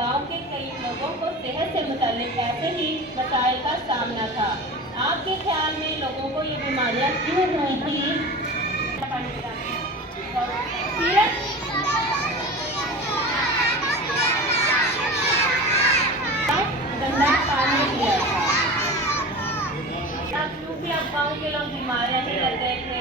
गांव के कई लोगों को सेहत से मुताल्लिक ऐसे ही मसाइल का सामना था। आपके ख्याल में लोगों को ये बीमारियां क्यों हुई थी? गंदा पानी पिया था। अब क्योंकि अब गाँव के लोग बीमार रहने लग गए थे,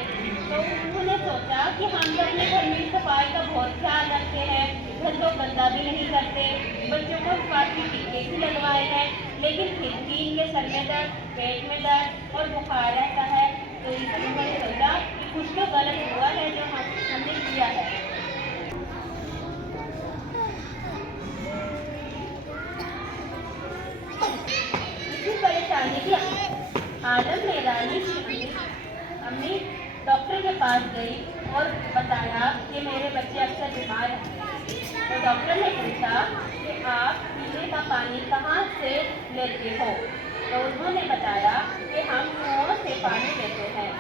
तो उन्होंने सोचा कि हम तो अपने घर में सफाई का बहुत ख्याल रखते हैं, घर को गंदा भी नहीं करते, बच्चों को काफी टीके भी लगवाए हैं, लेकिन फिर भी इनके सर में दर्द, पेट में दर्द और बुखार रहता है। तो इसलिए उन्होंने सोचा कि कुछ तो गलत हुआ है जो हमने किया है। इसी परेशानी की आदम मैदानी की अम्मी डॉक्टर के पास गई और बताया कि मेरे बच्चे अक्सर बीमार रहते हैं। तो डॉक्टर ने पूछा कि आप पीने का पानी कहाँ से लेते हो? तो उन्होंने बताया कि हम कुओं से पानी लेते हैं,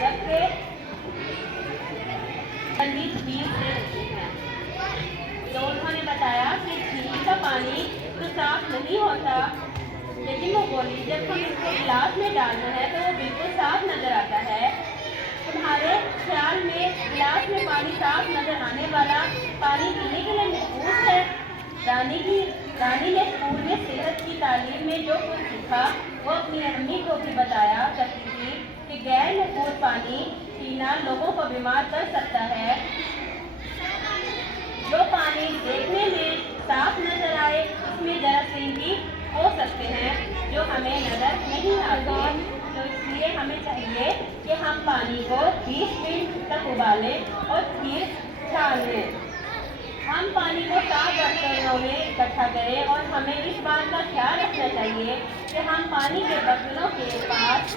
जबकि झील से लेते हैं। तो उन्होंने बताया कि झील का पानी तो साफ नहीं होता, लेकिन वो बोली जब हम इसको गिलास में डालते हैं तो वो बिल्कुल साफ नजर आता है। तुम्हारे ख्याल में गिलास में पानी साफ नजर आने वाला पानी पीने के लिए महफूज है? रानी ने स्कूल में सेहत की तालीम में जो कुछ सीखा वो अपनी अम्मी को भी बताया करती थी कि गैर महफूज पानी पीना लोगों को बीमार कर सकता है। जो पानी देखने में साफ नजर आए उसमें जरासीम भी हो सकते हैं जो हमें नजर नहीं आते। तो इसलिए हमें चाहिए कि हम पानी को 20 मिनट तक उबालें और फिर छान लें। हम पानी को साफ बर्तनों में इकट्ठा करें और हमें इस बात का ख्याल रखना चाहिए कि हम पानी के बर्तन के पास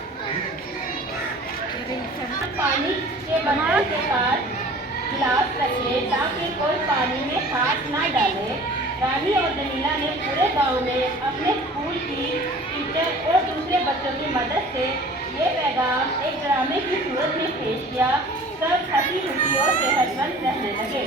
गिलास रखें ताकि कोई पानी में हाथ ना डाले। रानी और जमीला ने पूरे गांव में अपने स्कूल की टीचर और दूसरे बच्चों की मदद से ये पैगाम एक ड्रामे की सूरत में पेश किया। सब हंसी खुशी और सेहतमंद रहने लगे।